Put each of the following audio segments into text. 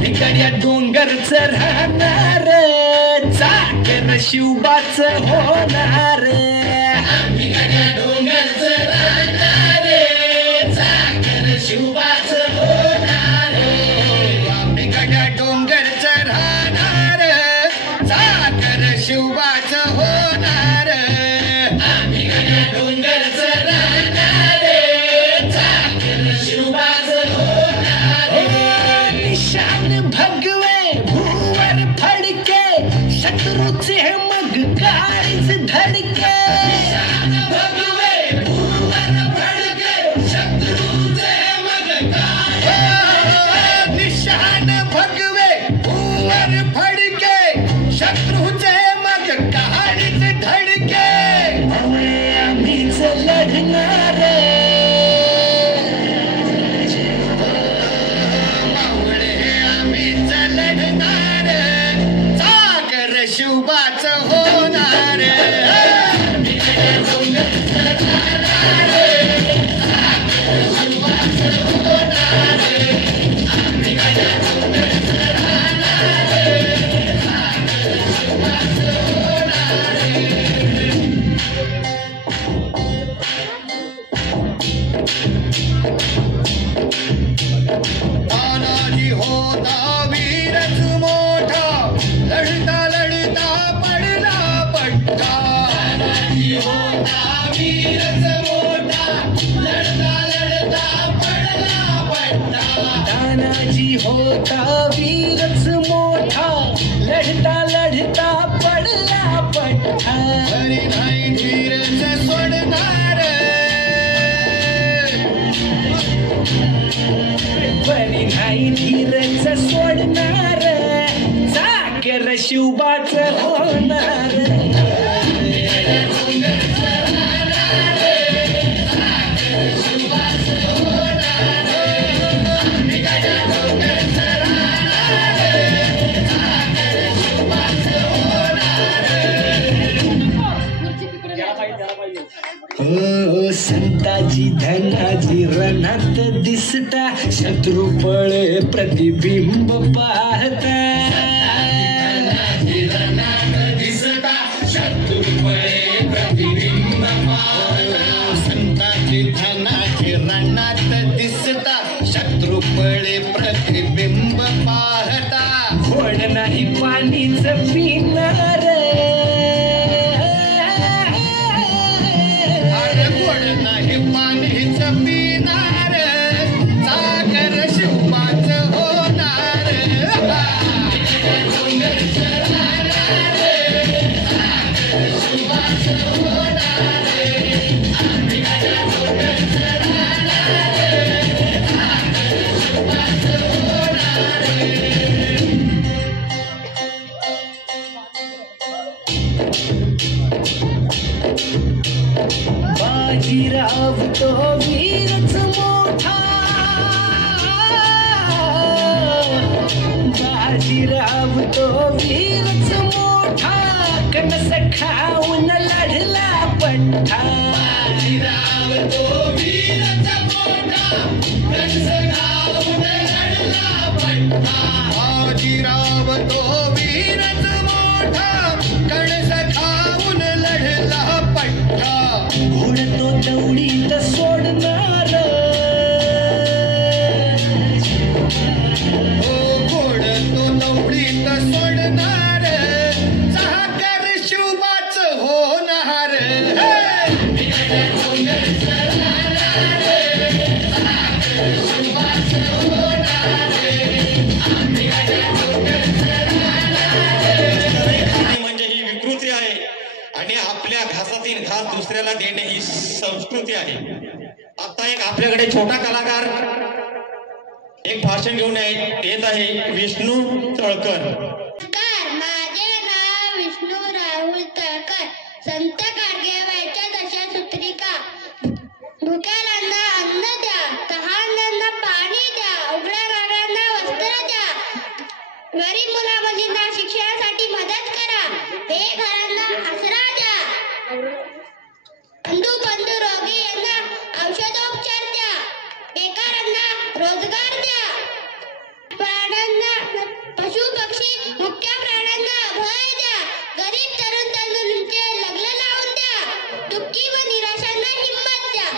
भिकाऱ्या डोंगरच राहणार चाकर शिवबाच होणार भिकाऱ्या डोंगरच राहणार चाकर शिवबाच होणार भिकाऱ्या डोंगरच राहणार चाकर शिवबाच होणार भिकाऱ्या डोंगरच राहणार चाकर शिवबाच होणार निशान भगवे भूवर फडके शत्रूचे मग काळीच धडके निशान भगवे भूवर फडके शत्रूचे मग निशान भगवे भूवर फडके शत्रूचे मग काळीच धडके आम्हीच लढणार शिवबाच होणार तानाजी होता वीरच मोठा लढता लढता पडला पट्टा तानाजी होता वीरच मोठा लढता लढता पडला पट्टा तानाजी होता वीरच मोठा लढता लढता पडला पट्टा बरी नाही धीरच सोडणार बरी नाही धीरच सोडणार चाकर शिवबाच होणार हो संताजी धनाजी रणात दिसता शत्रू पळे प्रतिबिंब पाहता दिसता शत्रू पळे प्रतिबिंब पाहता संताजी धनाजी रणात दिसता शत्रू पळे प्रतिबिंब पाहता कोण नाही पाणीच पिणार पाणीच पिणार चाकर शिवबाच होणार बाजीराव तो वीरच मोठा बाजीराव तो वीरच मोठा कणस खाऊन लढला पट्टा बाजीराव तो वीरच मोठा कणस खाऊन लढला पट्टा बाजीराव तो वीरच मोठा कणस खाऊन लढला पट्टा घोड तो दौडीत सोडणार हो घोड तो दौडीत सोडणार चाकर शिवबाच होणार म्हणजे ही विकृती आहे आणि आपल्या घासातील घास दुसऱ्याला देणे ही संस्कृती आहे. आता एक आपल्याकडे छोटा कलाकार एक भाषण घेऊन येत आहे, विष्णू तळकर. माझे नाव विष्णू राहुल तळकर. संत गाडगेबाईच्या दशसूत्रिका. भुक्यालांना अन्न द्या, तहानलेल्यांना पाणी द्या, उघड्या मागांना वस्त्र द्या, पशु पक्षी मुख्य प्राण्यांना अभय द्या. गरीब तरुण तरुणींचे लग्न लावून द्या. दुःखी व निराशांना हिंमत द्या.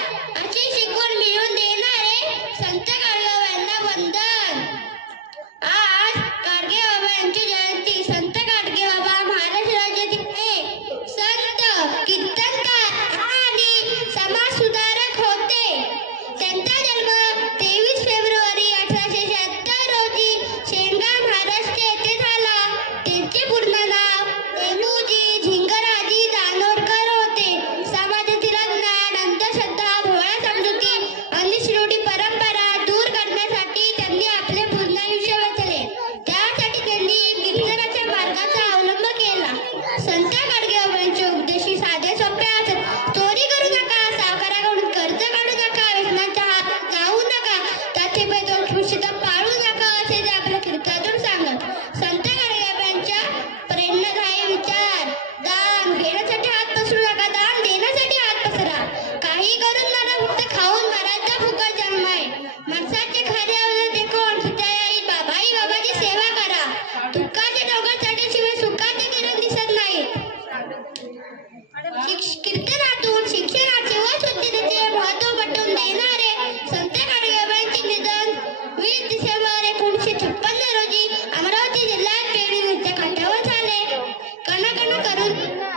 अशी शिकवण मिळवून देणारे संत गाडगेबाबांना वंदन. आज गाडगेबाबा यांची जयंती. संत गाडगेबाबा महाराष्ट्र राज्यातील एक संत, कीर्तनकार आणि समाजसुधारक होते. त्यांचा जन्म 23 फेब्रुवारी 1876 रोजी शेंगाव, महाराष्ट्र येथे झाला. त्यांचे पूर्ण नाव देवूजी झिंगराजी दानोडकर होते. समाजातील ज्ञान, अंधश्रद्धा, भोळा समजुती आणि शिरोडी परंपरा दूर करण्यासाठी त्यांनी आपले पूर्ण आयुष्य वाचले. त्यासाठी त्यांनी कीर्तनाच्या मार्गाचा अवलंब केला. संत गाडगेबाबांचे उपदेश साधे सोपे असत. चोरी करू नका, सावकाराकडून कर्ज काढू नका, व्यसनाच्या हात जाऊ नका, त्याचे बेदोषता पाळू नका, असे ते आपल्या कीर्तनातून सांगत. संत गाडगेबाबांच्या प्रेरणादायी विचार. दान घेण्यासाठी हात पसरू नका, दान देण्यासाठी हात पसरा. काही करून मला फक्त खाऊन मरायचा फुकट जन्म आहे. माणसाचे खरे अवजार ते कोण? सुताई बाबाची सेवा करा. दुःखाचे डोंगर चढल्याशिवाय सुखाचे किरण दिसत नाही. कीर्तनातून शिक्षणाचे व शुद्धीचे महत्व पटवून देणारे संत गाडगेबाबांचे निधन 20 डिसेंबर 1956 रोजी अमरावती जिल्ह्यात पेढी नृत्य खात्यावर झाले. कण करून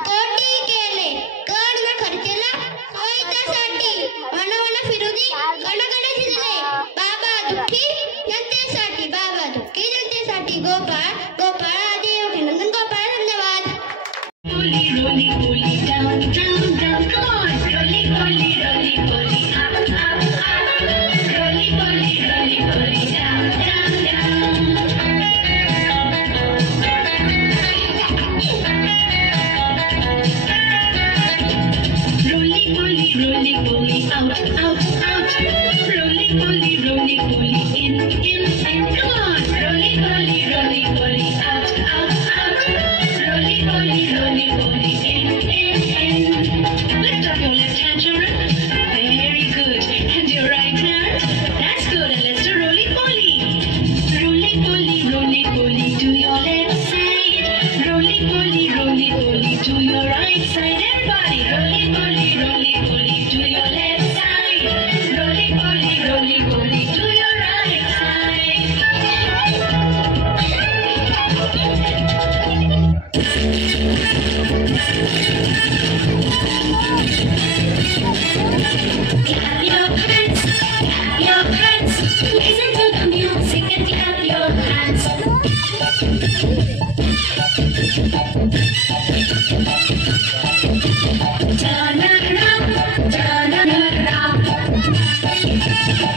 कोटी केले, कण न खर्चेला सोयीच्यासाठी. मन फिरू दे, कण झिजले. बाबा दुःखी जनतेसाठी, बाबा दुःखी जनतेसाठी. गोपाळ गोपाळ आदी अभिनंदन. गोपाळ. धन्यवाद. Rolly, rolly, down, down, down. Come on, rolly, rolly, rolly, rolly, up, up, up. Rolly, rolly, rolly, rolly, down, down, down. Rolly, rolly, rolly, rolly, out, out, out. Rolly, rolly, rolly, rolly, in, in. Come on, rolly, rolly, rolly, rolly, out, out, out. Rolly, rolly, rolly, rolly, in. Lift up your left hand, children. Very good. And your right hand. That's good. And let's do roly poly. Roly poly, roly poly, to your left side. Roly poly, roly poly, to your right side. Everybody, roly poly, roly poly, to your left side. Roly poly, roly poly, to your right side. Clap your hands, listen to the music and clap your hands. Turn around, turn around.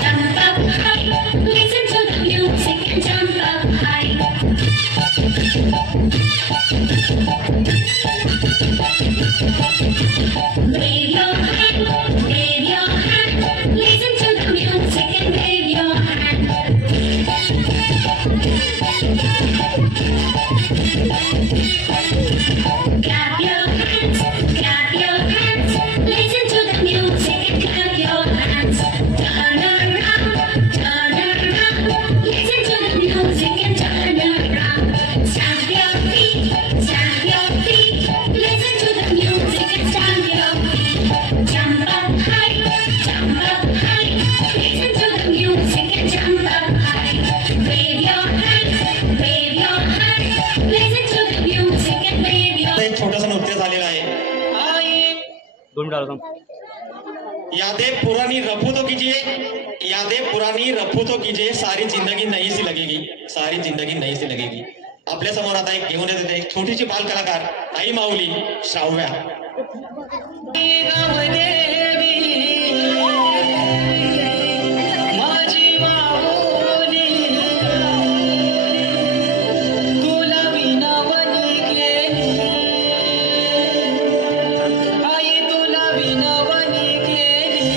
Jump up high, listen to the music and jump up high. Wave your hand, listen to the music and wave your hand. Clap your hands, listen to the music and clap your hands. Turn around, listen to the music and turn around. Stamp your feet, listen to the music and stamp your feet. Jump up high, listen to the music and jump up high. Wave your hand, listen to the music and wave your एक छोटंसं नृत्य झालेलं आहे. यादें पुरानी रफूतो कीजिए, यादें पुरानी रफूतो कीजिए, सारी जिंदगी नई सी लगेगी, सारी जिंदगी नई सी लगेगी. आपल्या समोर आता एक घेऊन येते एक छोटीशी बाल कलाकार आई माऊली श्राव्या. माझी माऊली तुला विनवणी केली, आई तुला विनवणी केली.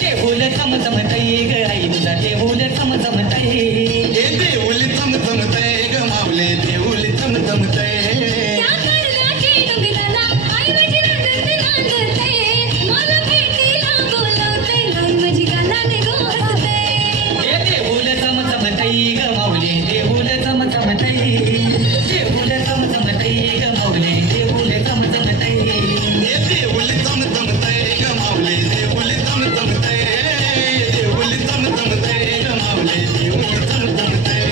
देऊल चमचमतय ग आई तुझा देऊल चमचमतय हे देऊल चमचमतय ग माऊले देऊल चमचमतय त्या कर्णाची डोंगराला आई माझी नांदते नांदते मला भेटीला बोलवते आई माझी गालाने गोसते हे देऊल चमचमतय ग माऊली देऊल चमचमतय देऊल चमचमतय ग माऊली देऊल चमचमतय हे देऊल चमचमतय ग माऊले देऊल चमचमतय देऊल चमचमतय ग माऊले देऊल चमचमतय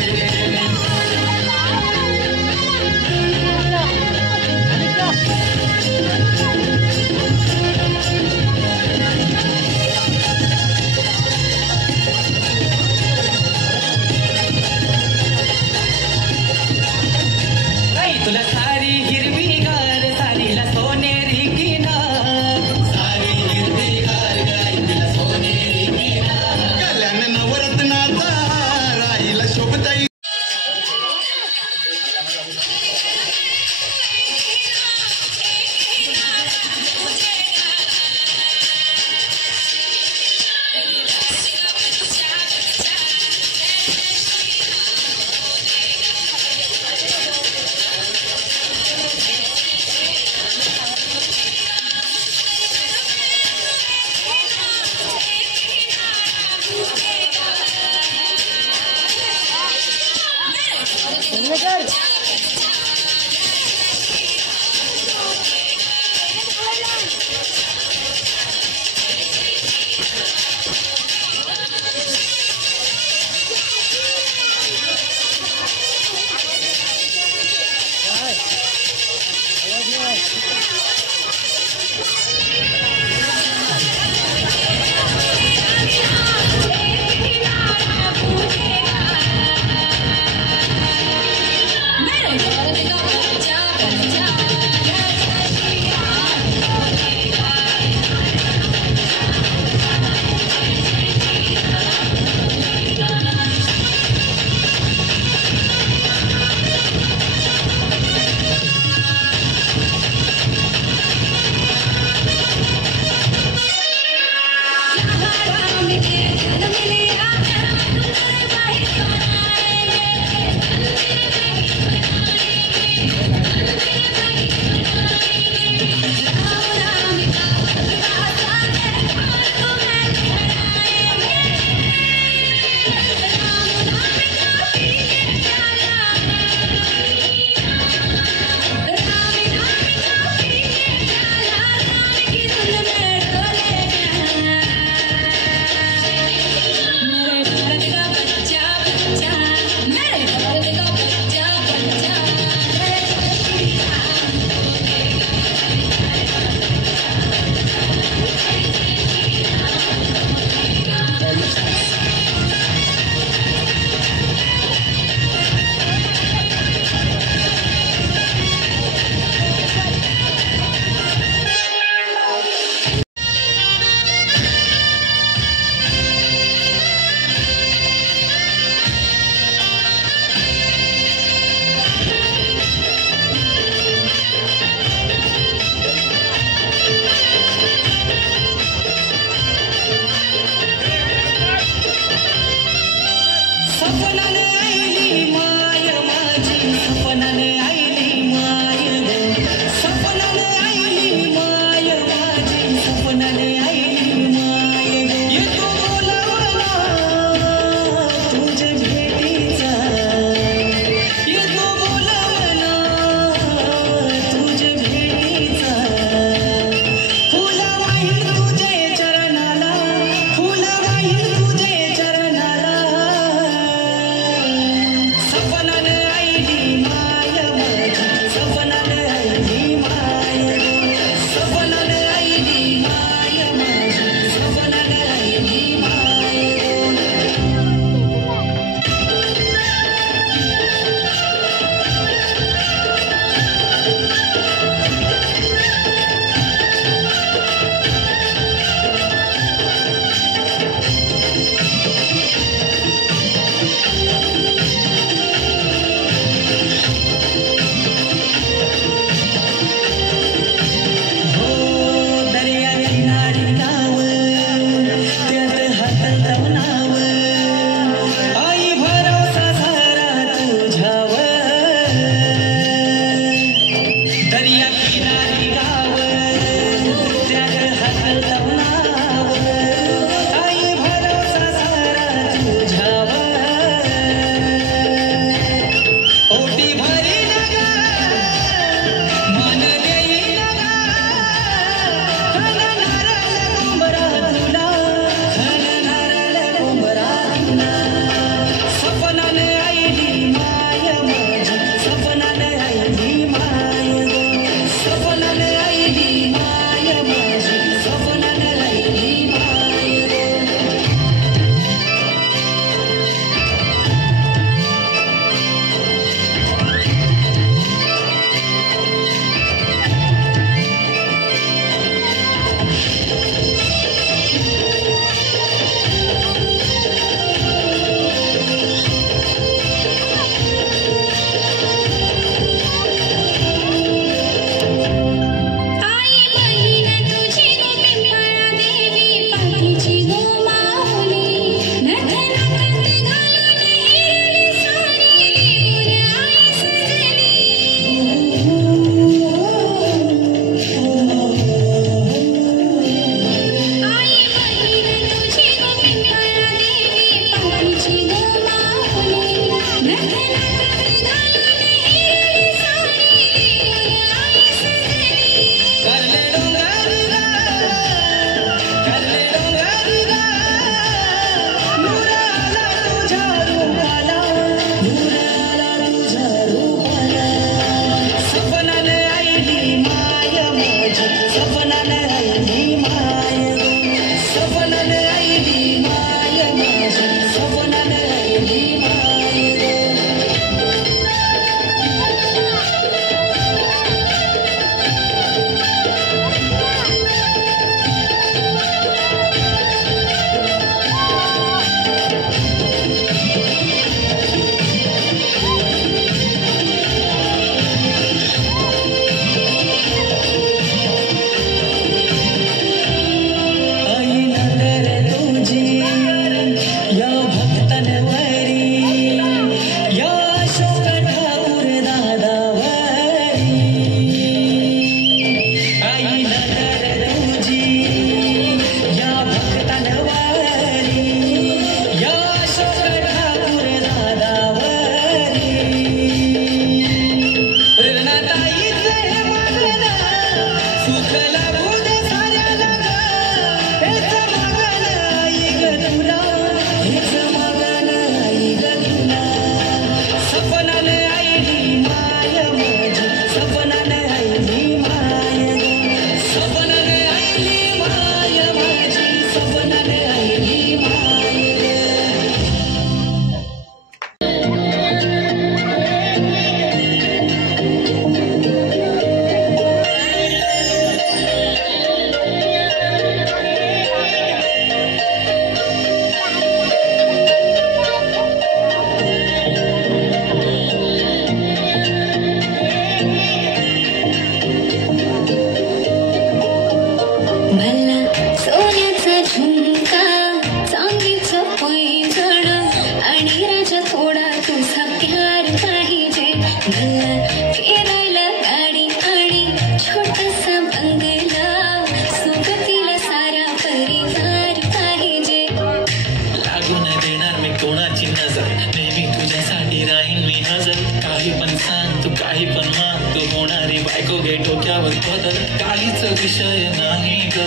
विषय नाही ग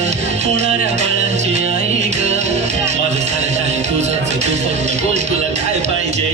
होणाऱ्या बाळांची आई ग माझं सारं आहे तुझंच तू फक्त बोल तुला काय पाहिजे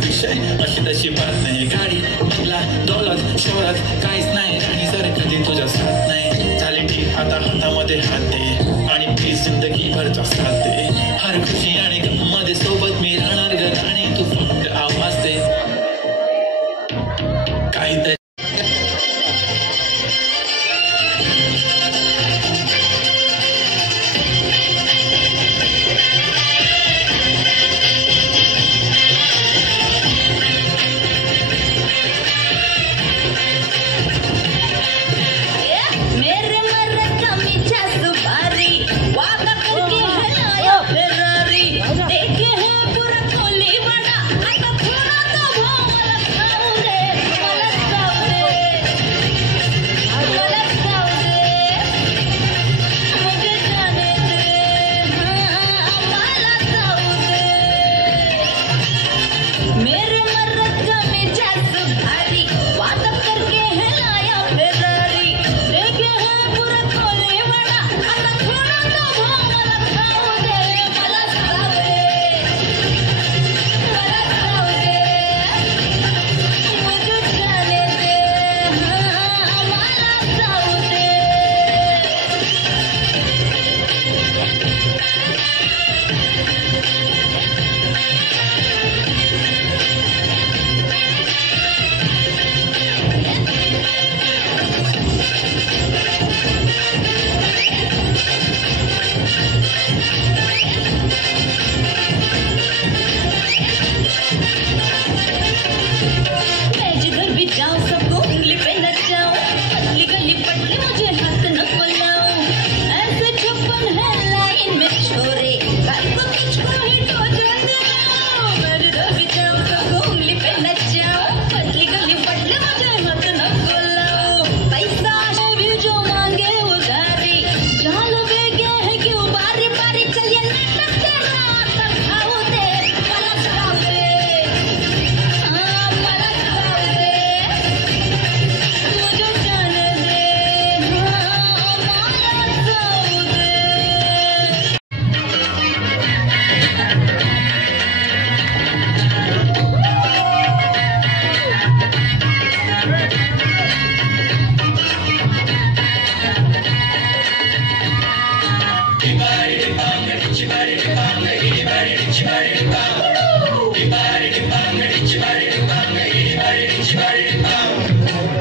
विषय अशी तशी बात नाही गाडी बंगला दौलत शोहरत काहीच नाही आणि जर कधी तुझ्या साथ नाही झाले ठीक आता हातामध्ये हात दे आणि प्लीज जिंदगीभरचा साथ दे हर खुशी आणि गममध्ये सोबत मी राहणार ग आणि तू फक्त आवाज दे काहीतरी मेरे मर कमी सुपारी वादा करके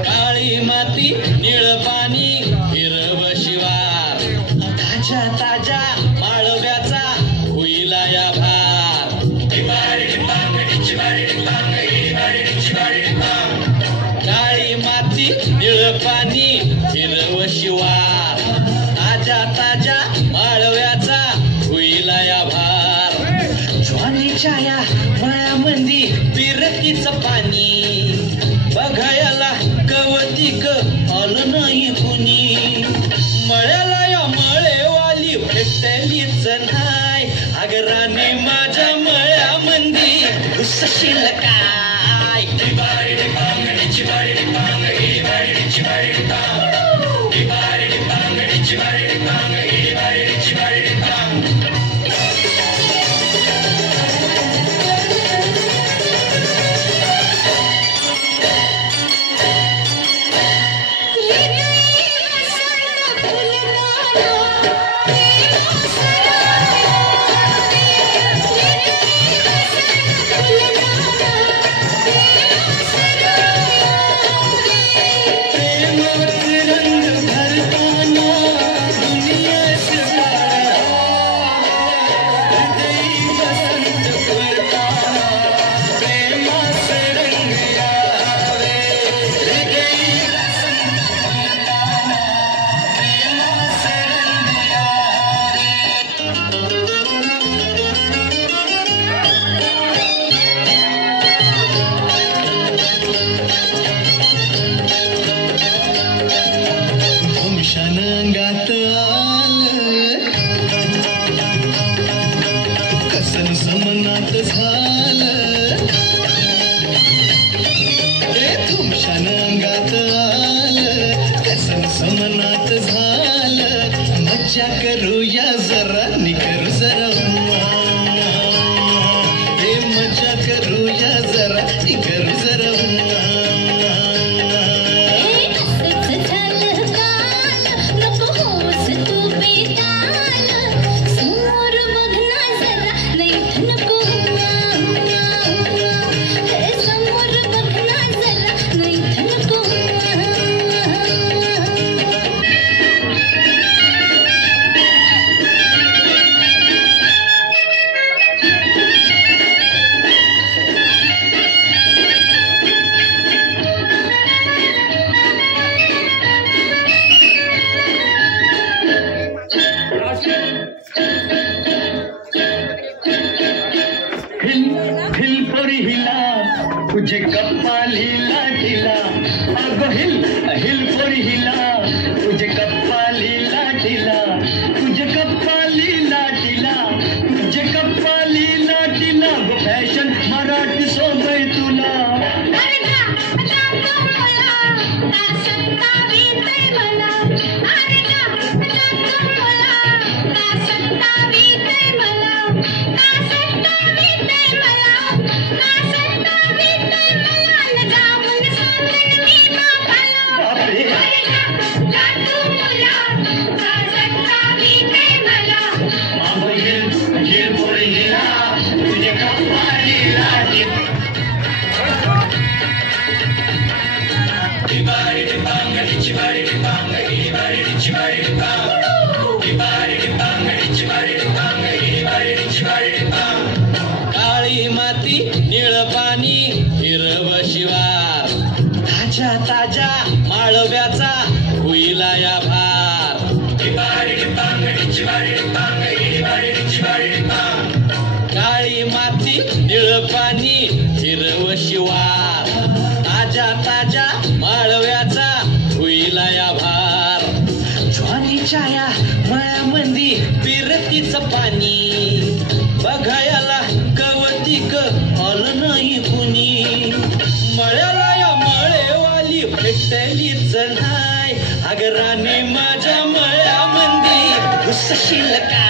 काळी माती निळ पाणी हिरव शिवार ताज्या ताज्या माळव्याचा होईला या भार काळी माती निळ पाणी हिरव शिवार ताज्या ताज्या माळव्याचा होईला या भार ज्वारीच्या या मळ्यामंदी बिरतीचं पाणी बघायला कवतिक आलं नाही कुणी मळ्याला या मळेवाली भेटलीच नाही आगराने माझ्या मळ्यामंदी घुसशील काय अंगात आलं कसन समनात झालं रे तुमशान अंगात आलं कसन समनात झालं मज्जा करूया जरा निकरू जरा हे मज्जा करूया जरा निकरू जरा तुझे कपाली लाटीला अगो हिल हिल पोरी हिला तुझे कपाली लाटीला तुझे कपाली लाटीला तुझे कपाली लाटीला फॅशन मराठी सोबय तुला काळी माती निळ पाणी हिरव शिवार ताज्या ताज्या माळव्याचा होईला या भार काळी माती निळ पाणी हिरव शिवार ताज्या ताज्या माळव्याचा होईला या भार ज्वारीच्या या मळ्यामंदी बिरतीचं पाणी बघायला कवतिक आलं नाही कुणी मळ्याला या मळेवाली भेटलीच नाही आगराने माझ्या मळ्यामंदी घुसशील काय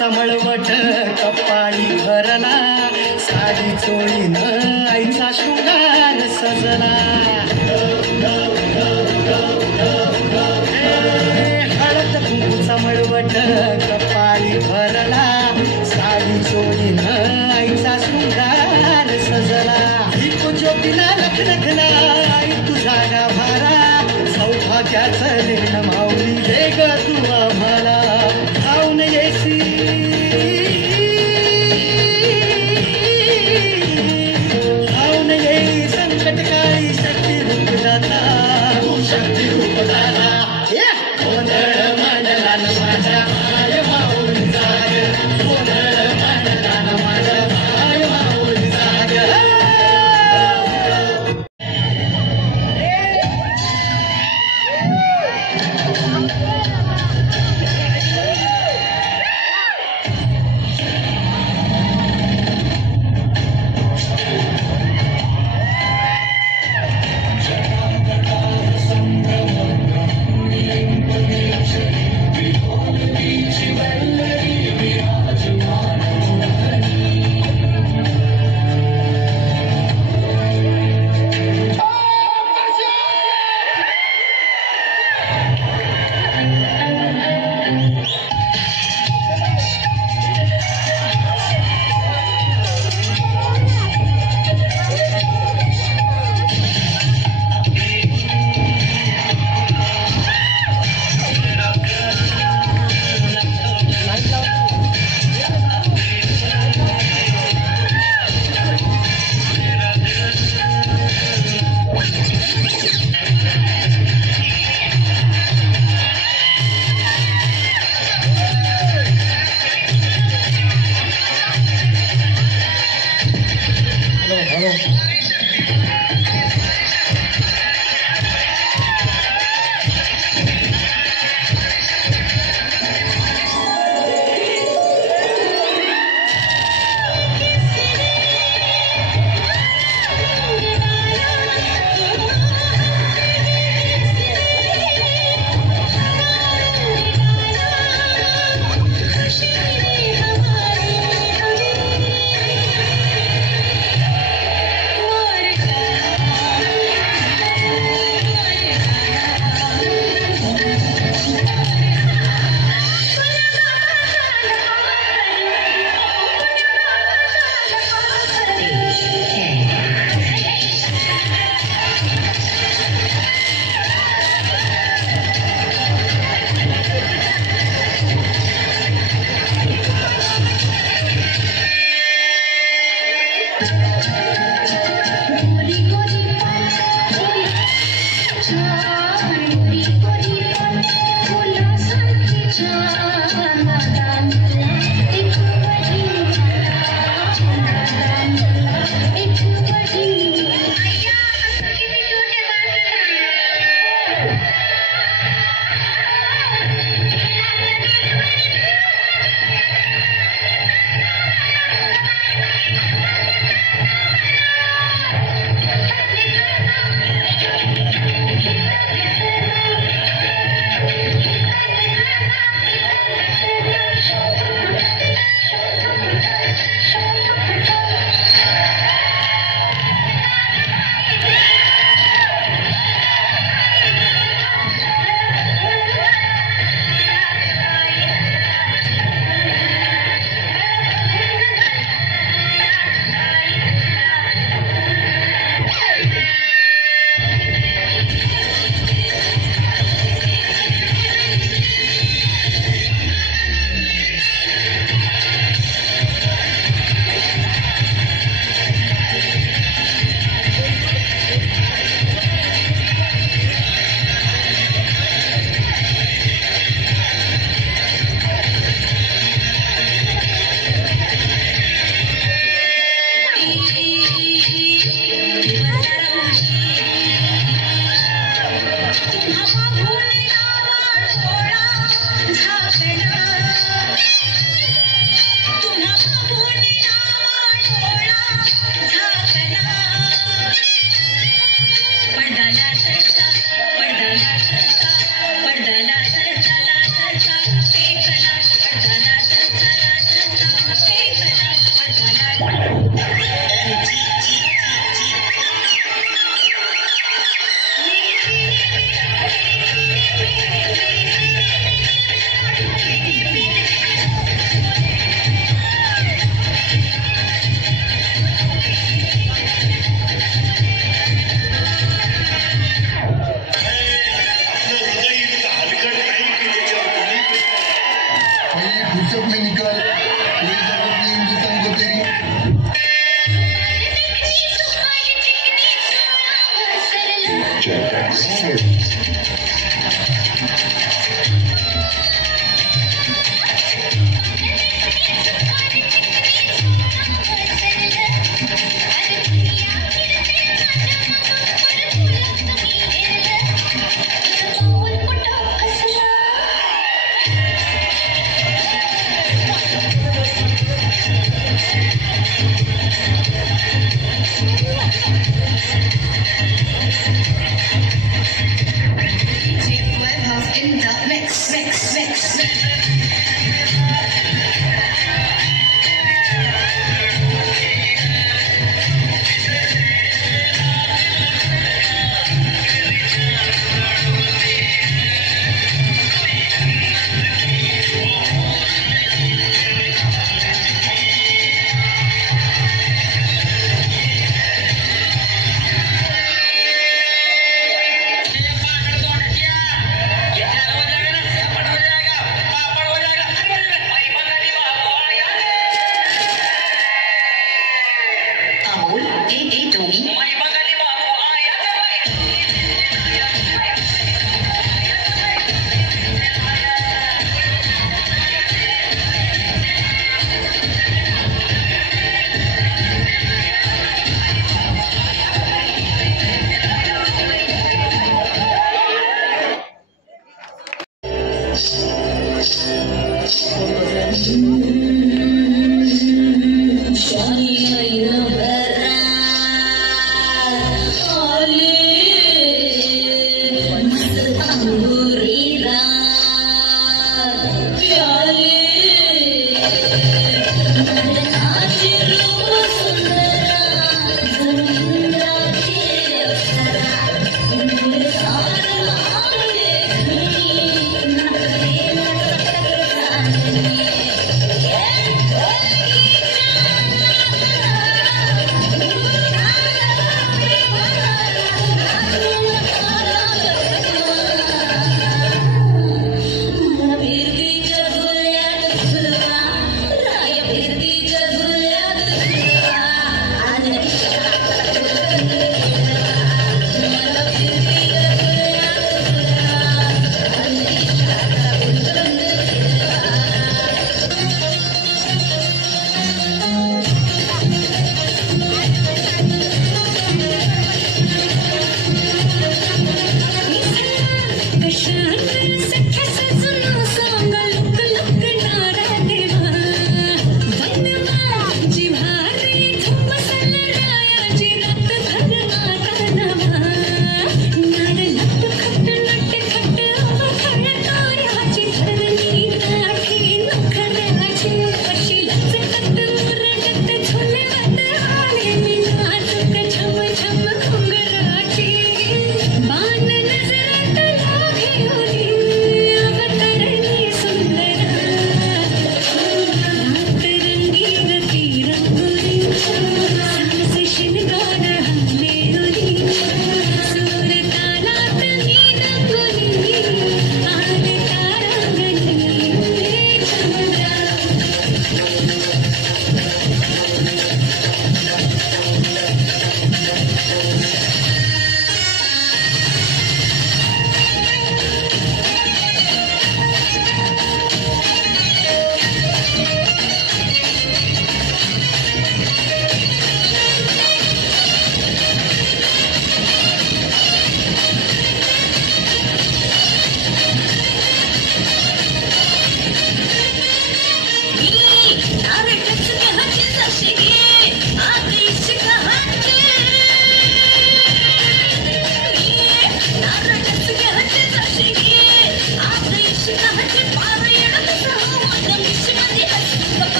कुंकूचा मळवट कपाळी भरला साडी चोळीनं आईचा शृंगार सजला हळद कुंकूचा मळवट कपाळी भरला साडी चोळीनं आईचा शृंगार सजला दीप ज्योतीला लखलखला आई तुझा गाभारा सौभाग्याचं लेण माऊली दे ग तू आम्हाला जाऊन येसी जाऊन येई संकटकाळी शक्ती रूप दाता तू शक्ती रूप दाता गोंधळ मांडला न माझ्या आय माऊलीचा ग गोंधळ मांडला न माझ्या आय माऊलीचा ग Beach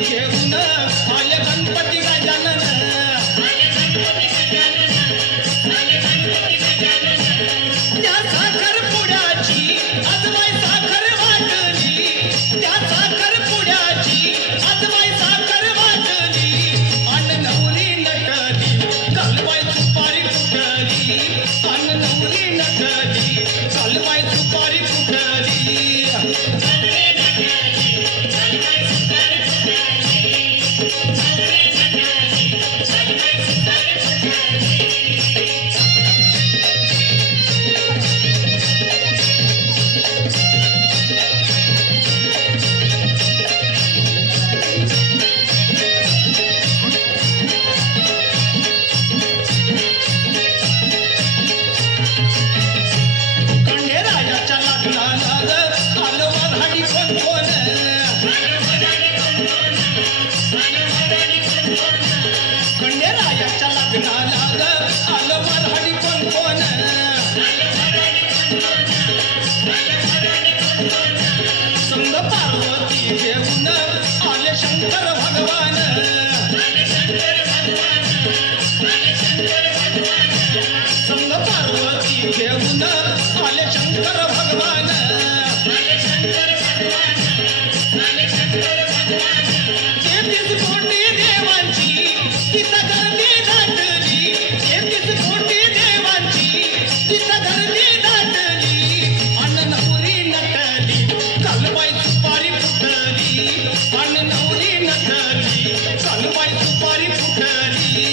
घेऊन आले गणपती गजानन त्या साखर पुड्याची आजबाई साखर वाटली त्या साखर पुड्याची आजबाई साखर वाटली अन नवरी नटली चालबाई सुपारी फुटली अन नवरी नटली चालबाई सुपारी फुटली राजाच्या लग्नाला आलं वऱ्हाडी कोण कोण खंडे राजाच्या लग्नाला आलं वऱ्हाडी कोण कोण संग पार्वती घेऊन आले शंकर भगवान संग पार्वती घेऊन आले शंकर भगवान तेहतीस कोटी देवांची तिथं गर्दी दाटली तेहतीस कोटी देवांची तिथं गर्दी दाटली अन नवरी नटली चालबाई सुपारी फुटली अन नवरी नटली चालबाई सुपारी फुटली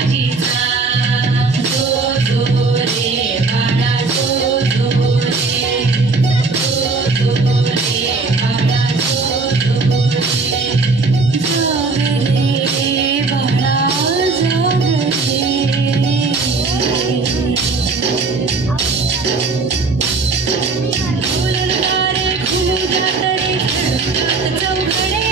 माझीचा जो जो रे बाळा जो जो रे जो जो रे बाळा जो जो रे जाग रे बाळा जाग रे फुलदारे खुदात रे खडकात चौघडे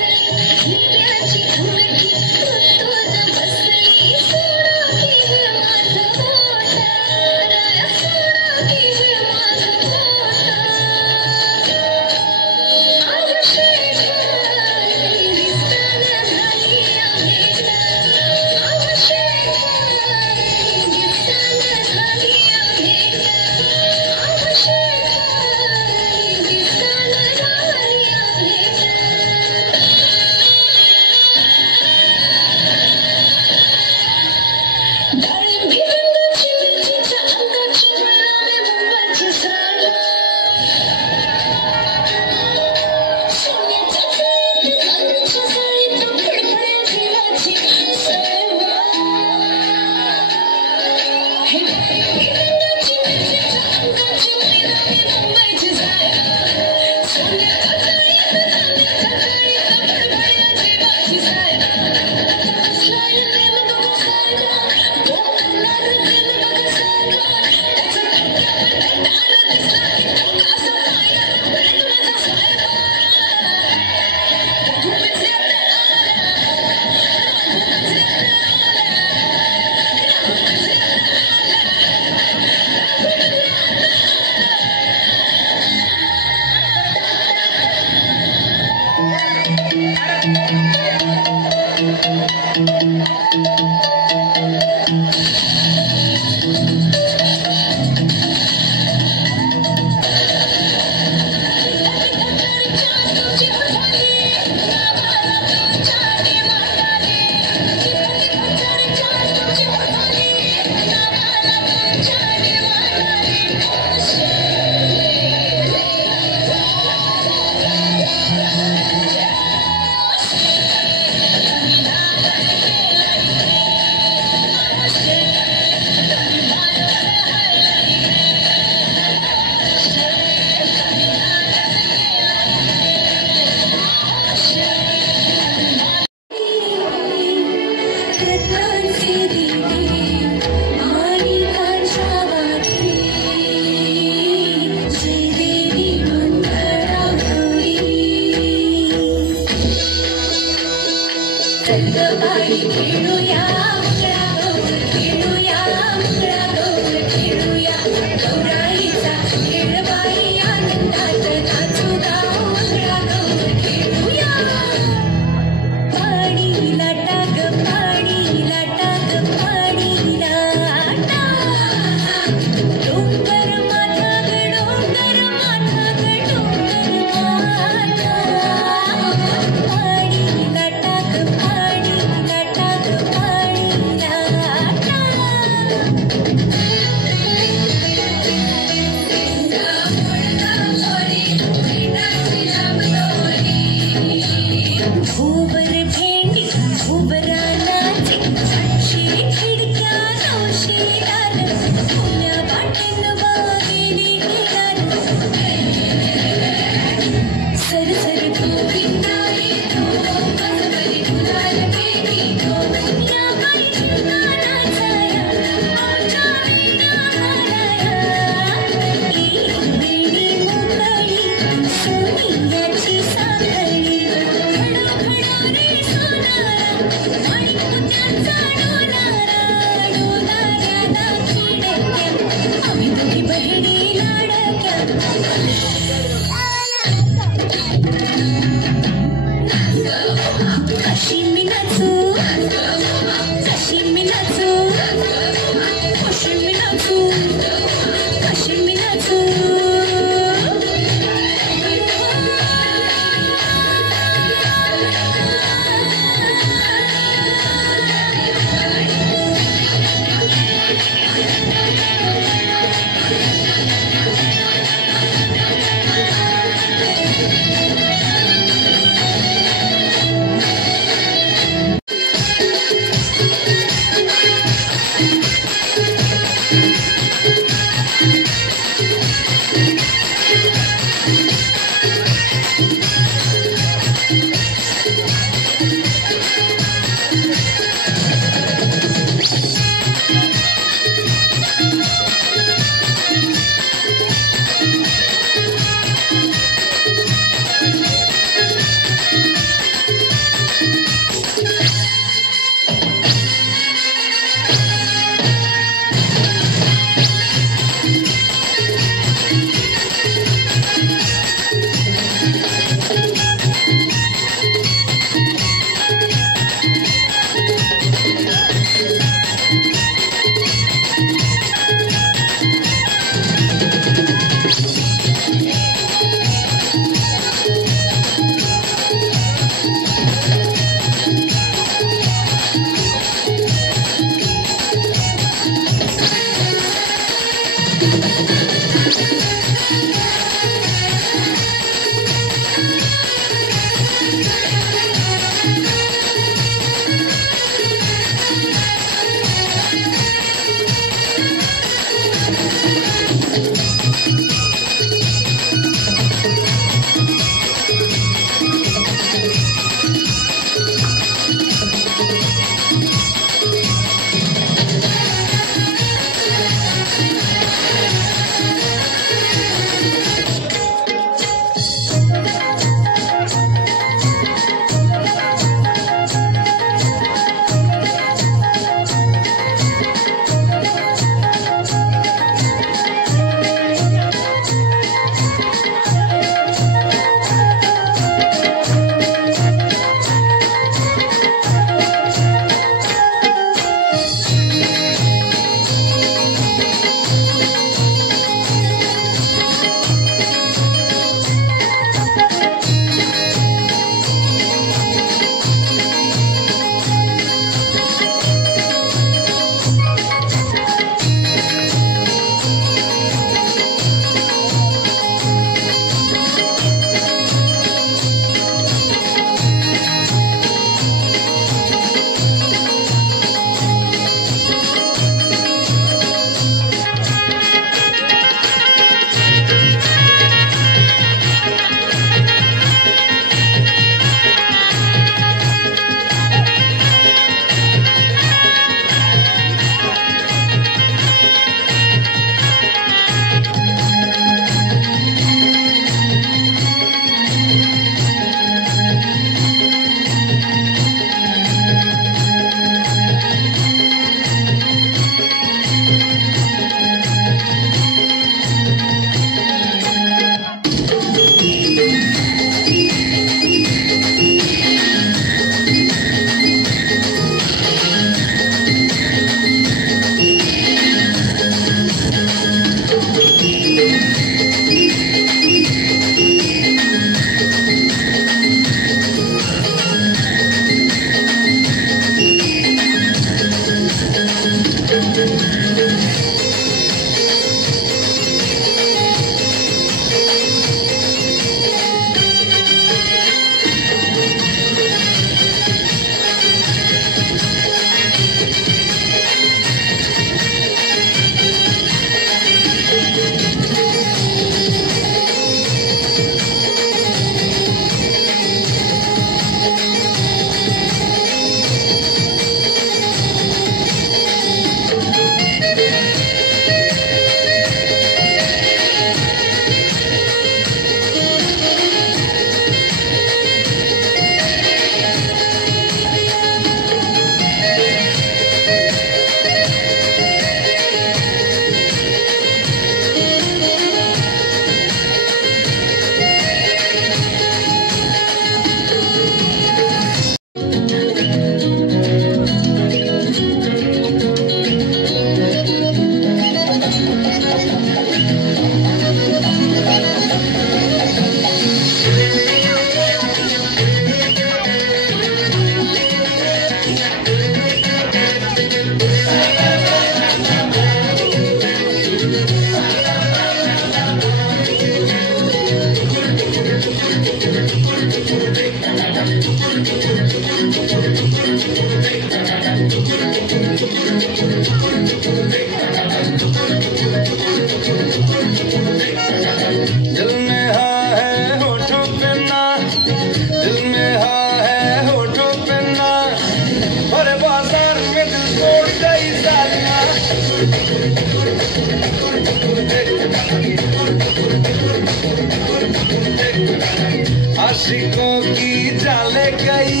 आशिकों की जाले गई,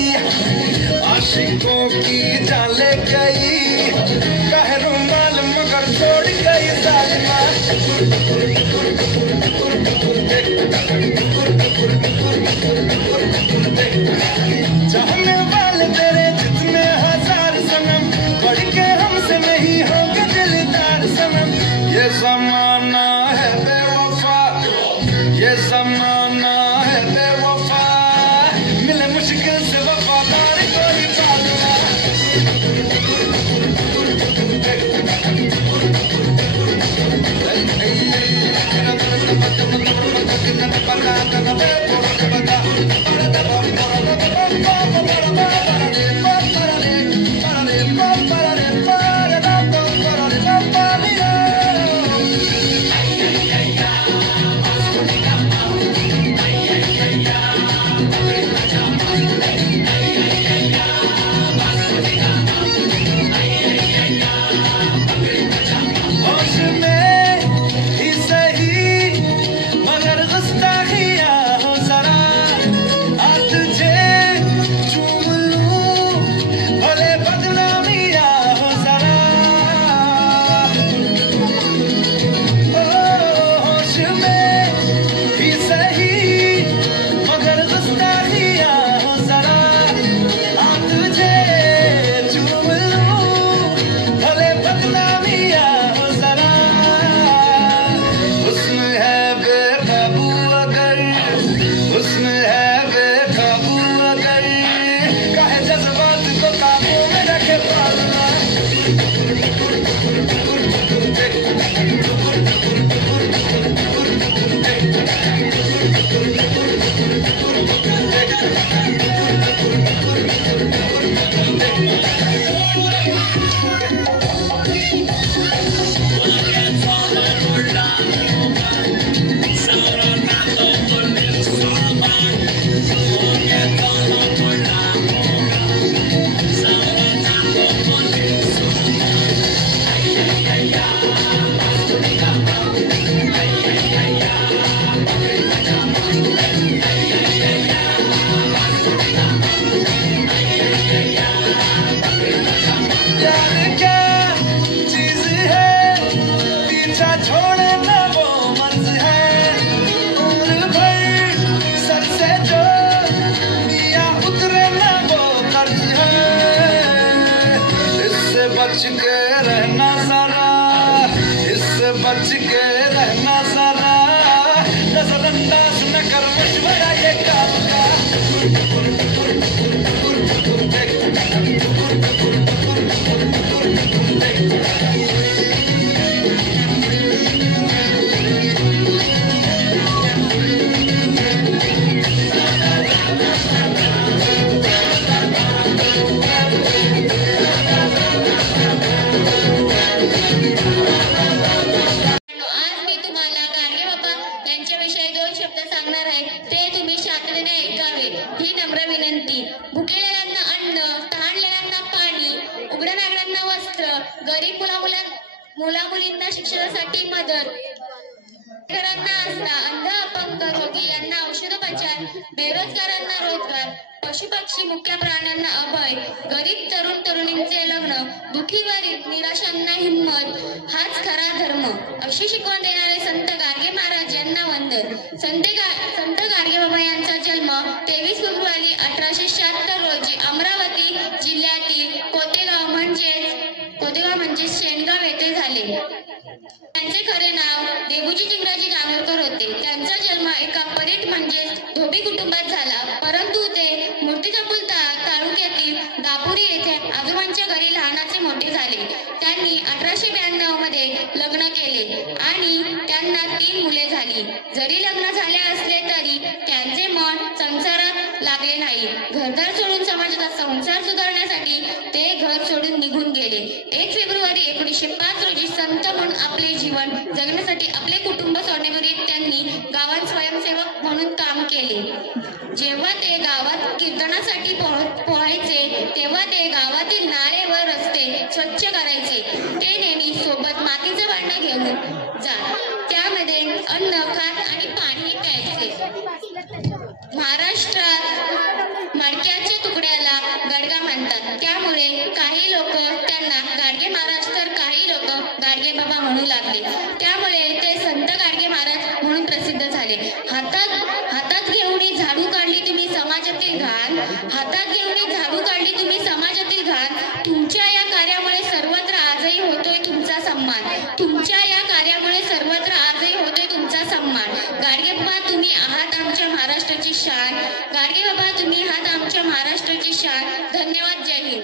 आशिकों की जाले गई, कह रुमाल मगर छोड़ गई जालिमा। चाहने वाले तेरे जितने हजार सनम, बढ़ के हमसे नहीं होंगे दिलदार सनम। ये जमाना है बेवफा, ये जमाना है बेवफा, मिले मुश्किल से वफादार कोई पालना। बच के रहना जरा, इससे बच के रहना जरा, नजरअंदाज न कर मशवरा ये काम का। भुकेलेल्यांना अन्न, तहानलेल्यांना पाणी, उघड्या नागड्यांना वस्त्र, गरीब मुला-मुलींना शिक्षणासाठी मदत, घरांना आसरा, अंध अपंग रोगी यांना औषधोपचार, बेरोजगारांना रोजगार, पशुपक्षी मुख्य प्राण्यांना अभय, गरीब तरुण तरुणींचे लग्न, दुःखी गरीब निराशांना हिंमत, हाच खरा धर्म अशी शिकवण देणारे संत गाडगे महाराज यांना वंदन। संत गाडगे बाबा यांचा जन्म 23 फेब्रुवारी 1876 रोजी अमरावती जिल्ह्यातील कोतेगाव म्हणजे शेणगाव येथे झाले। त्यांचे खरे नाव देवूजी जिंगराजी जांभेकर होते। त्यांचा जन्म एका परीट म्हणजे धोबी कुटुंबात झाला, परंतु ते मूर्तिजापूर तालुक्यातील दापुरी येथे आजोबांच्या घरी लहानाचे मोठे झाले। त्यांनी 1892 मध्ये लग्न केले आणि त्यांना 3 मुले झाली। जरी लग्न झाले असले तरी त्यांचे मन संसारात लागले नाही। घरदार सोडून समाजाचा संसार सुधारण्यासाठी ते घर सोडून निघून गेले। 1 फेब्रुवारी 1905 रोजी संत म्हणून आपले जीवन जगण्यासाठी आपले कुटुंब सोडण्यापूर्वी त्यांनी गावात स्वयंसेवक म्हणून काम केले। जेव्हा ते गावात कीर्तनासाठी पोहायचे तेव्हा ते गावातील नाले व रस्ते स्वच्छ करायचे। ते नेहमी सोबत मातीचं भांडं घेऊन जात, त्यामध्ये अन्न खात आणि पाणी प्यायचे। महाराष्ट्रात झाले. हातात घेऊन झाडू काढली तुम्ही समाजातील घाण. हातात घेऊन झाडू काढली तुम्ही समाजातील घाण. तुमच्या या कार्यामुळे सर्वत्र आजही होतोय तुमचा सन्मान. तुमच्या या कार्यामुळे सर्वत्र आजही होतोय तुमचा सन्मान. गाडगे बाबा तुम्ही आहात आमच्या महाराष्ट्राची शान. गाडगे बाबा तुम्ही आहात आमच्या महाराष्ट्राची शान. धन्यवाद. जय हिंद.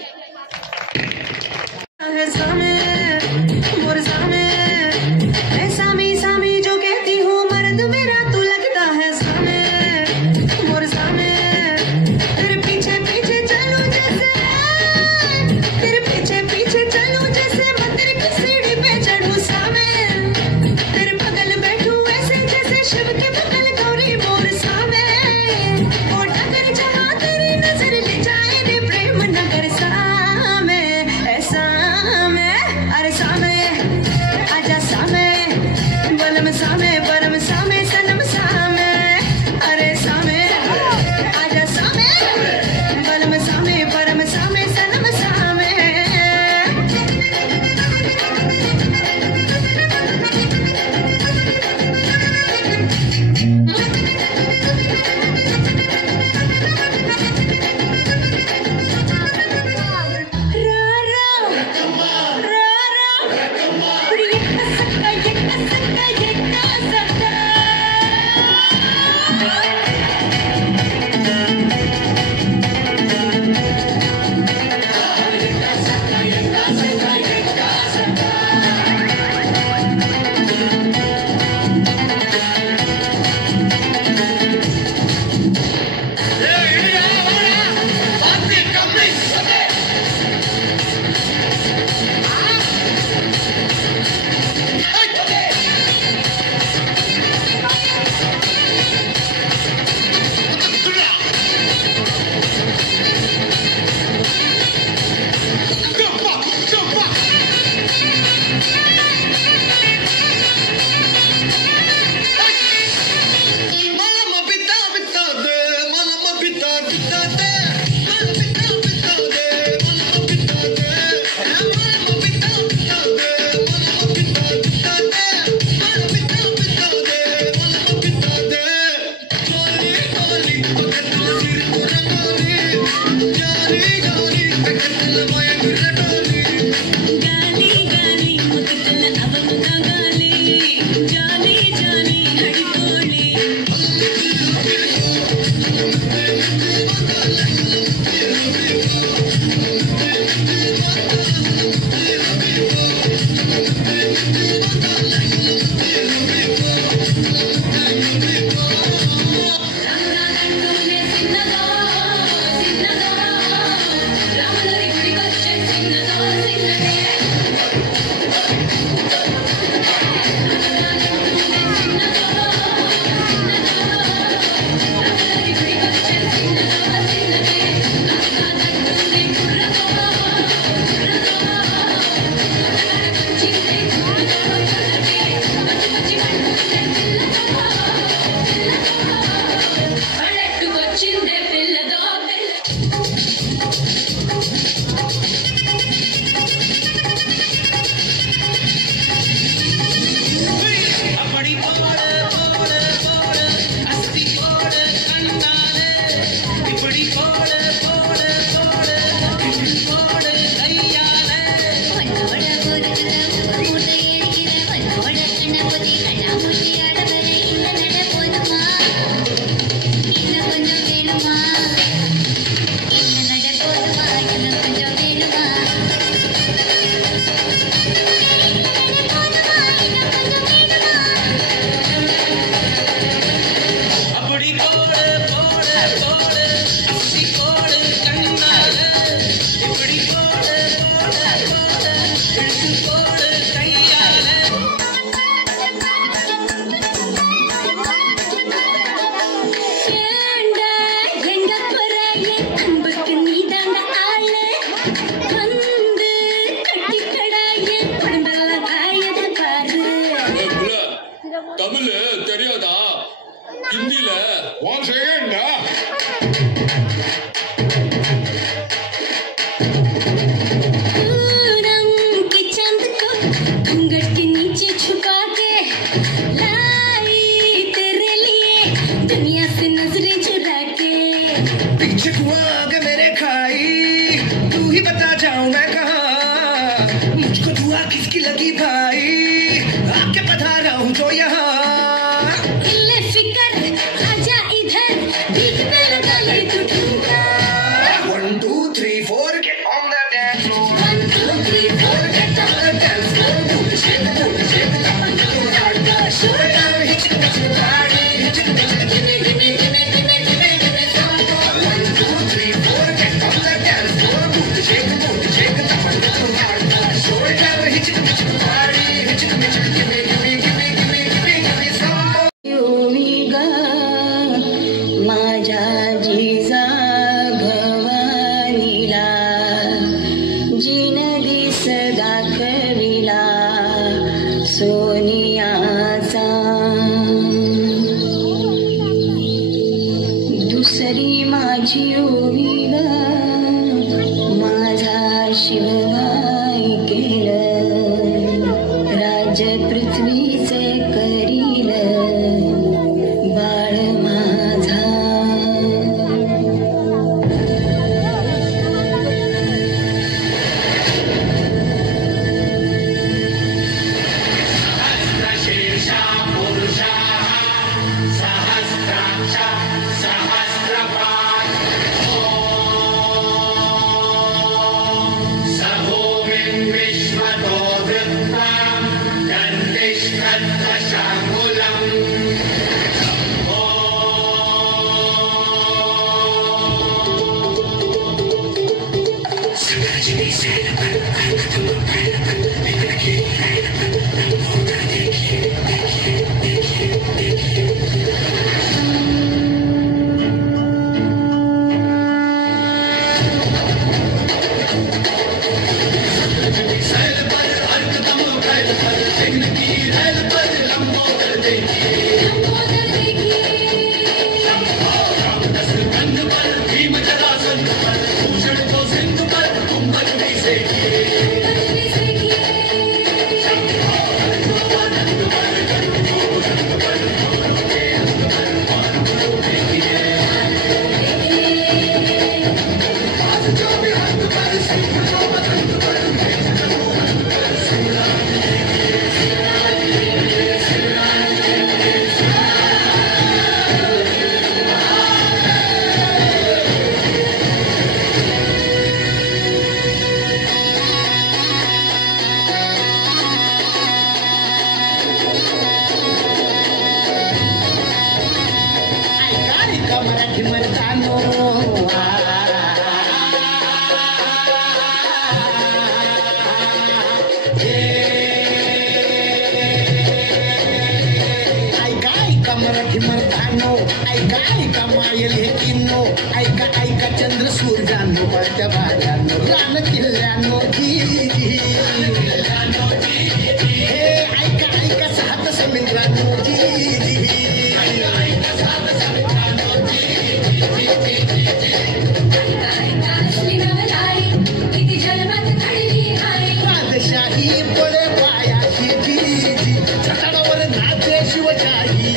घूंघट के नीचे छुपा के लाई तेरे लिए इल्ले फिकर आजा इधर बीच पे लगा ले तू ठुमका 1 2 3 4 get on the dance floor 1 2 3 4 get on the dance floor shake hit the body hit the gimme gimme gimme gimme gimme gimme some 1 2 3 4 get on the dance floor shake the body hit the body hit the gimme gimme gimme gimme some योविगा माझ्या जिजा भवानीला जिन दिस दाखविला सोनियाचा दुसरी माझी योविगा माझा शिवभाई केलं राज्य पृथ्वीचे करील बाळ माझा मराठी मर्दानो ऐका ऐका मायल हे किन्नो ऐका ऐका चंद्र सूर्यानो त्या भाड्यानो रान किल्ल्यानो हे ऐका ऐका सात समुद्रानो राजशाही पडे पायाशी चटाडावर नाचे शिवशाही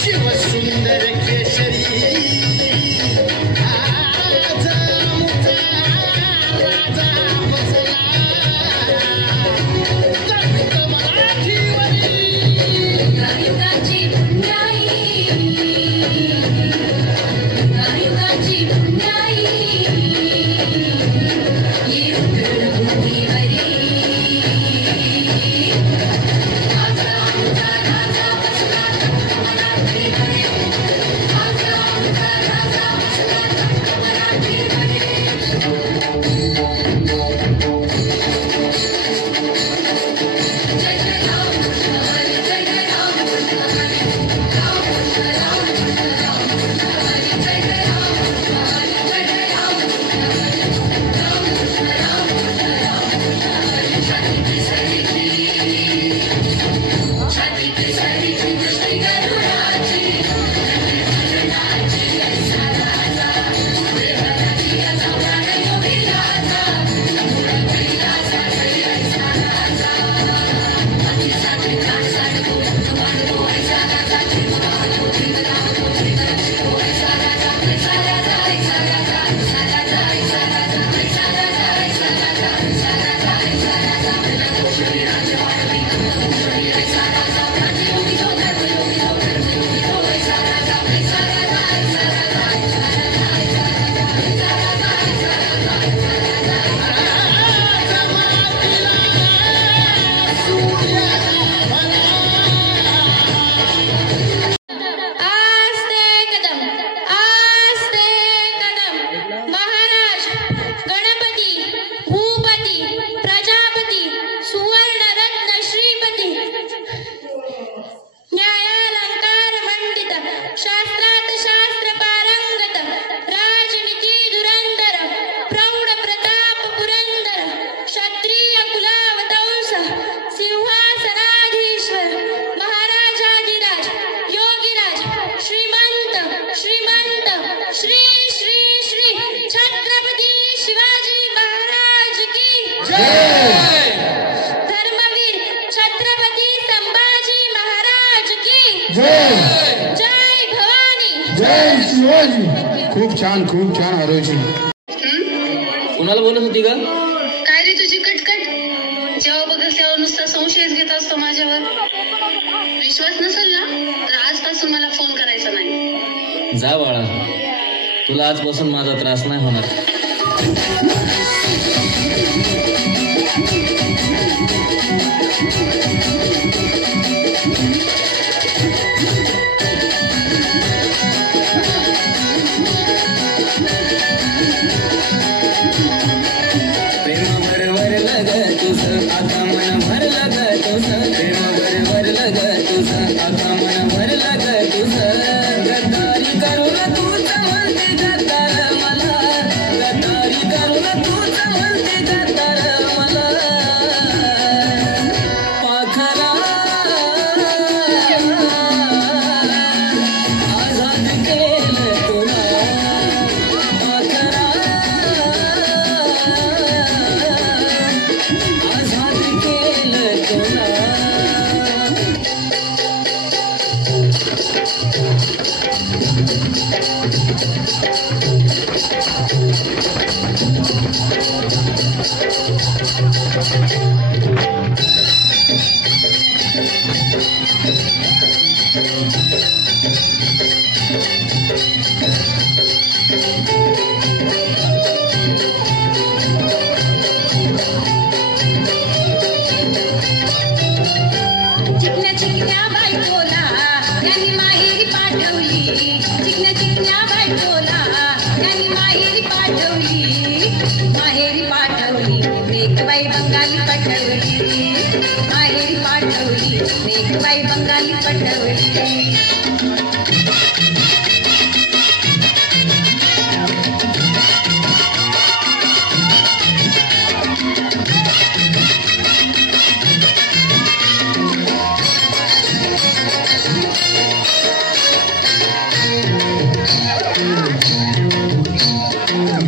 शिव सुंदर केशरी राजा बसला मराठीवरी गायुगाची पुण्याई ये भूमीवरी राजा बसला मराठी जय जय भवानी. जय शिवाजी. खूप छान आरोजी. कुणाला बोलत होती का? काय रे तुझी कटकट? जेव्हा बघल तेव्हा नुसता संशयच घेत असतो माझ्यावर. विश्वास नसेल ना तर आजपासून मला फोन करायचा नाही. जा बाळा, तुला आजपासून माझा त्रास नाही होणार.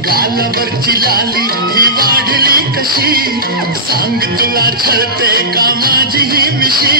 गालावरची लाली ही वाढली कशी, सांग तुला छळते का माझी ही मिशी.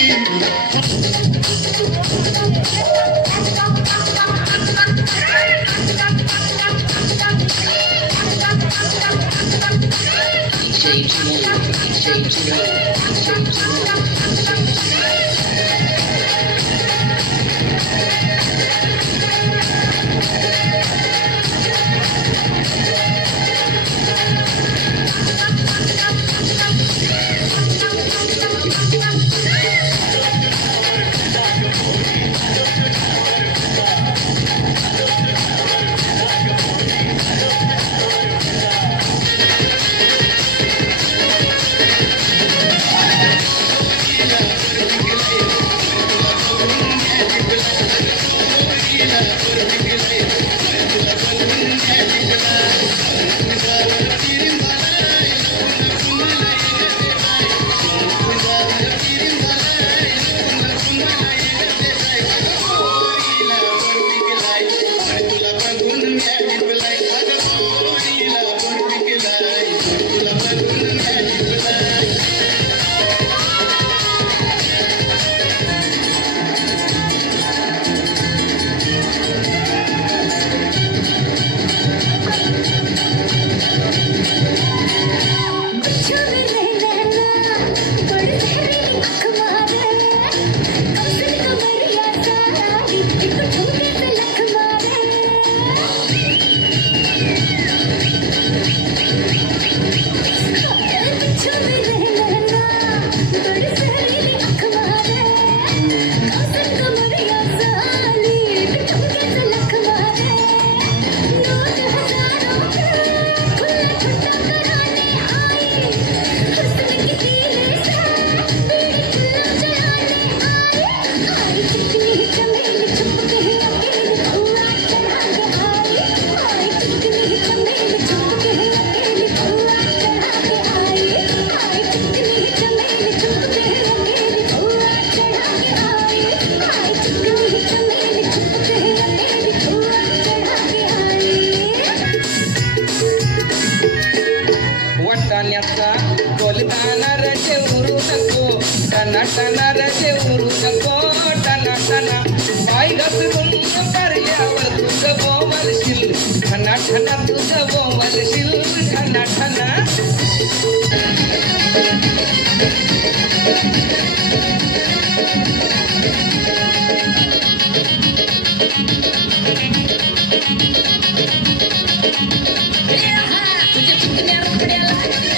तुझ्या चिकन्या रुपड्याला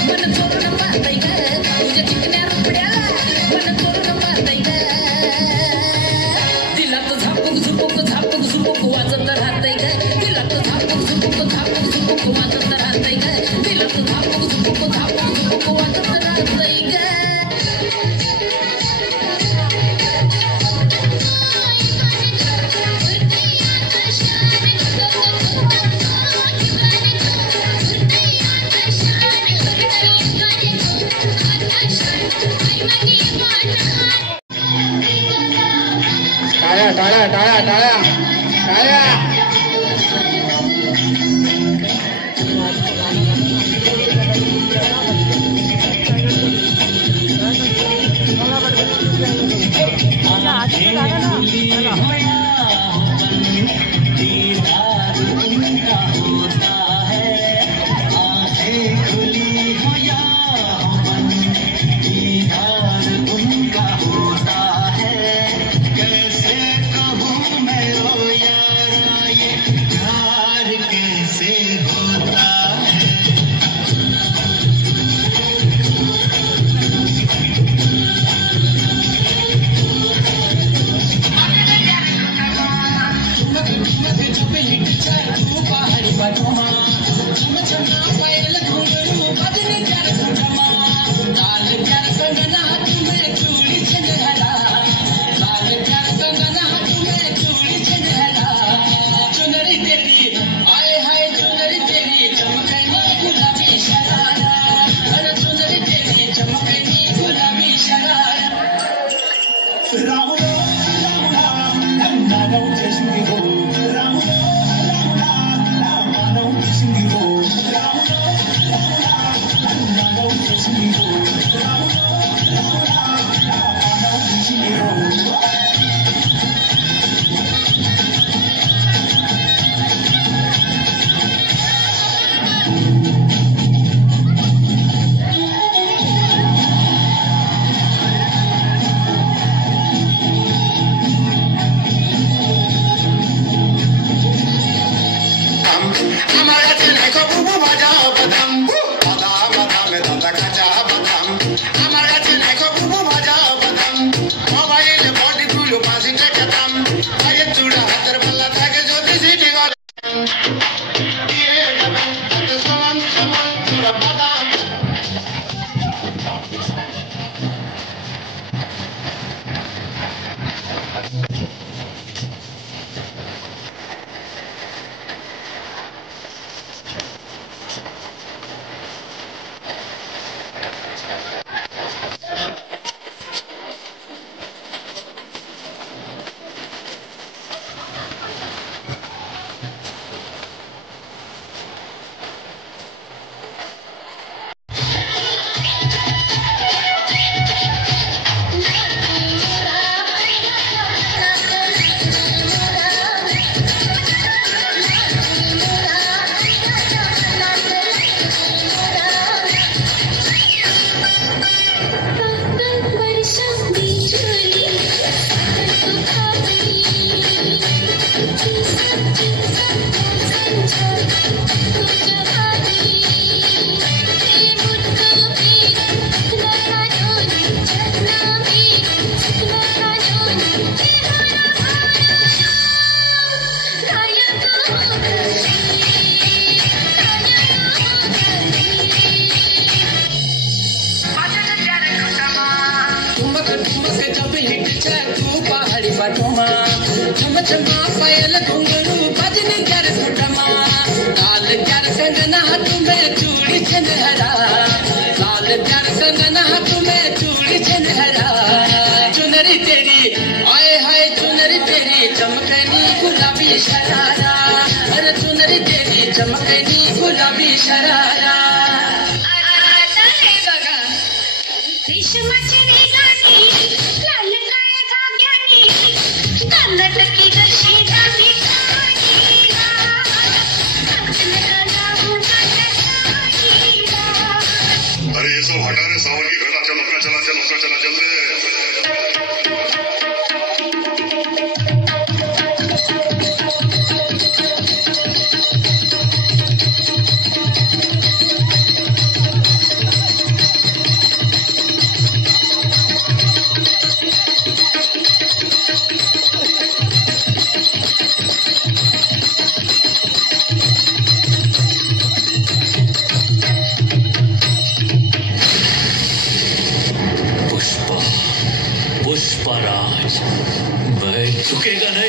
मन चोरून पाहताय ग तुझ्या चिकन्या रुपड्याला मन चोरून पाहताय ग तिला तर झापूक झुपूक झापूक झुपूक वाजत राहताय ग तिला तर झापूक झुपूक झापूक झुपूक वाजत राहताय ग तिला तर झापूक झुपूक झापूक झुपूक वाजत राहताय ग टाळ्या टाळ्या टाळ्या टाळ्या टाळ्या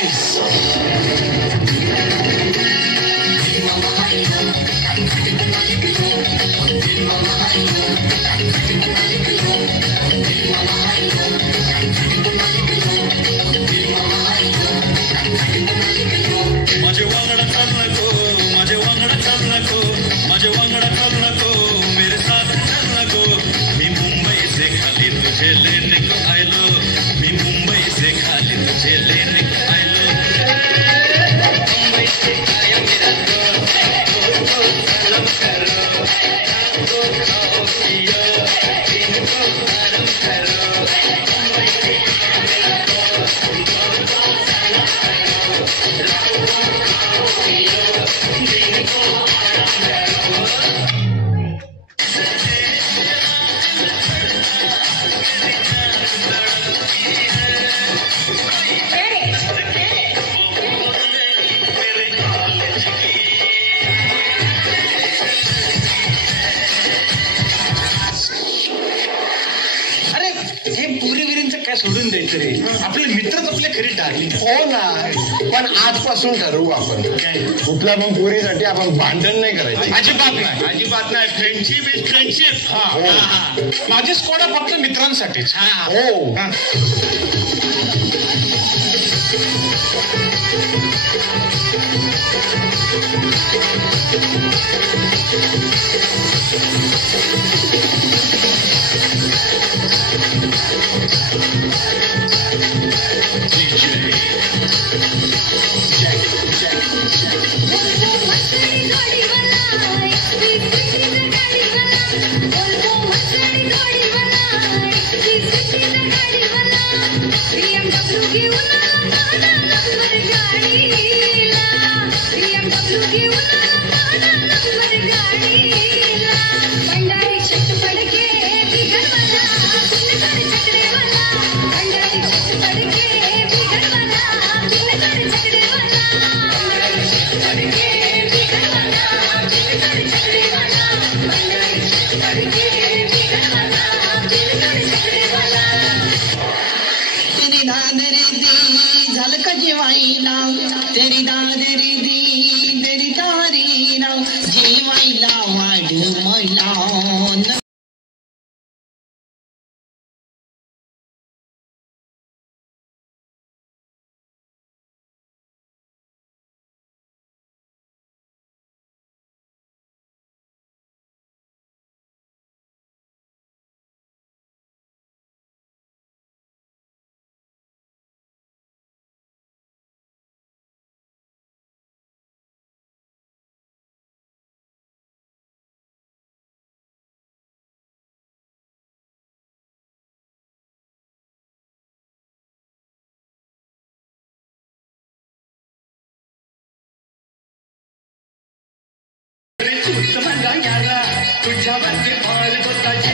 प्लीज. माझे वांगडा चाल नको, माझे वांगडा चाल नको, माझे वांगडा चाल नको, मेरे साथ चल नको. मी मुंबई से खाली तुझे लेने को आयलो, मी मुंबई से खाली तुझे लेने को आयलो. मुंबई से आया मेरा दोस्त, सलाम करो, तो खाओ पियो, इनको गरम करो. मुंबई से आया मेरा दोस्त, सलाम करो, खाओ पियो, इनको गरम करो. अरे हे पुरीविरींचं काय सोडून द्यायचं रे. आपले मित्रच आपले खरी डार्लिंग. हो ना, पण आजपासून ठरवू आपण कुठल्या पण पोरीसाठी आपण भांडण नाही करायचं. अजिबात नाही, अजिबात नाही. Friendship is friendship. माझी स्कोडा फक्त मित्रांसाठीच. हो. तेरी दादरी दी तेरी तारी ना जीवायला वाढ मला. तुझ्यावरती फार बसायची.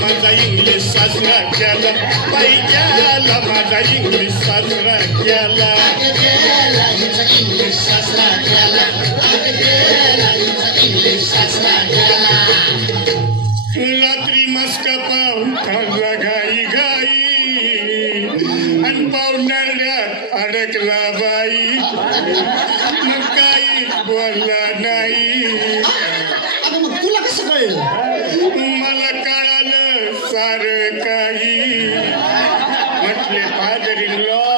माझा इंग्लिश सासरा केला पाहिजे माझा इंग्लिश सासरा केला इंग्लिश सासरा केला इंग्लिश सासरा केला रात्री मस्का पाहून खाल्ला घाई घाई आणि पाहुण्यात अडकला बाई मग काही बोलला नाही. तुला कसं कळलं? मला कळालं सारं काही. म्हटले फादर इन लॉ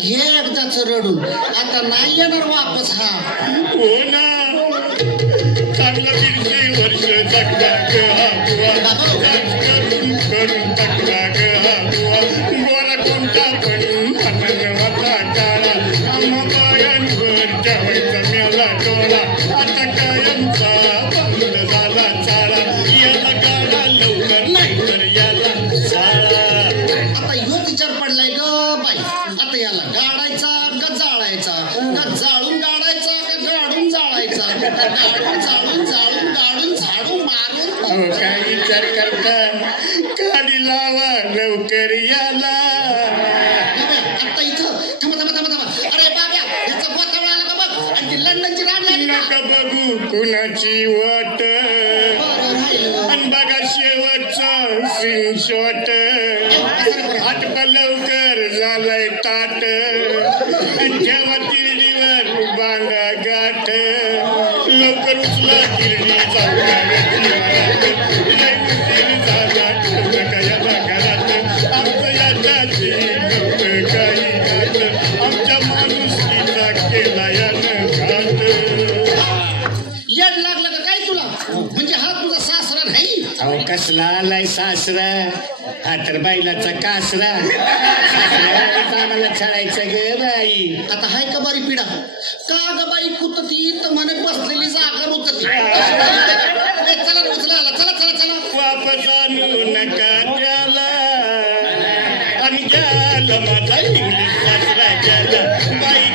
घे एकदाच रडून, आता नाही येणार वापस हा. हो ना, चांगला 150 वर्ष जगला ग हा बुवा, करून करून टाकला ग हा बुवा. गोरा कोणता पण म्हणून होता काळा, आम्हा बायांवर ठेवायचा मेला डोळा. आता कायमचा बंद झाला चाळा, याला गाडा लवकर नाही तर याला चाळा. आता ह्यो विचार पडलाय ग बाई, आता याला गाडायचा का जाळायचा, का जाळून गाडायचा का गाडून जाळायचा, का गाडून जाळून जाळून गाडून झाडू मारून. काय विचार करता, गाडी लावा लवकर याला. आता इथं थांबा. अरे बाब्या, ह्याचा गोतावळा आला का बघ, आणि ती लंडनची राणी आली का? नका बघू कुणाची वाट, आणि बघा शेवटचं स्क्रीनशॉट. आटपा लवकर झालंय ताट, ठेवा तिरडीवर बांधा गाठ. लवकर उचला तिरडी झाला घरात, आमचं याच्याची नव्हतं काही घात, आमच्या माणुसकीचा केला यानं घात. येड लागलं का काय तुला? म्हणजे हा तुझा सासरा नाही? अहो कसला आलाय सासरा, हा तर बैलाचा कासरा. आम्हाला छळायचं ग बाई. आता हाय का बारी पिढा, का ग बाई कुतती तर म्हणे बसलेली जागा रुतती. चला उचलायला, चला. वापस आणू नका त्याला, आणि गेला माझा इंग्लिश सासरा गेला बाई.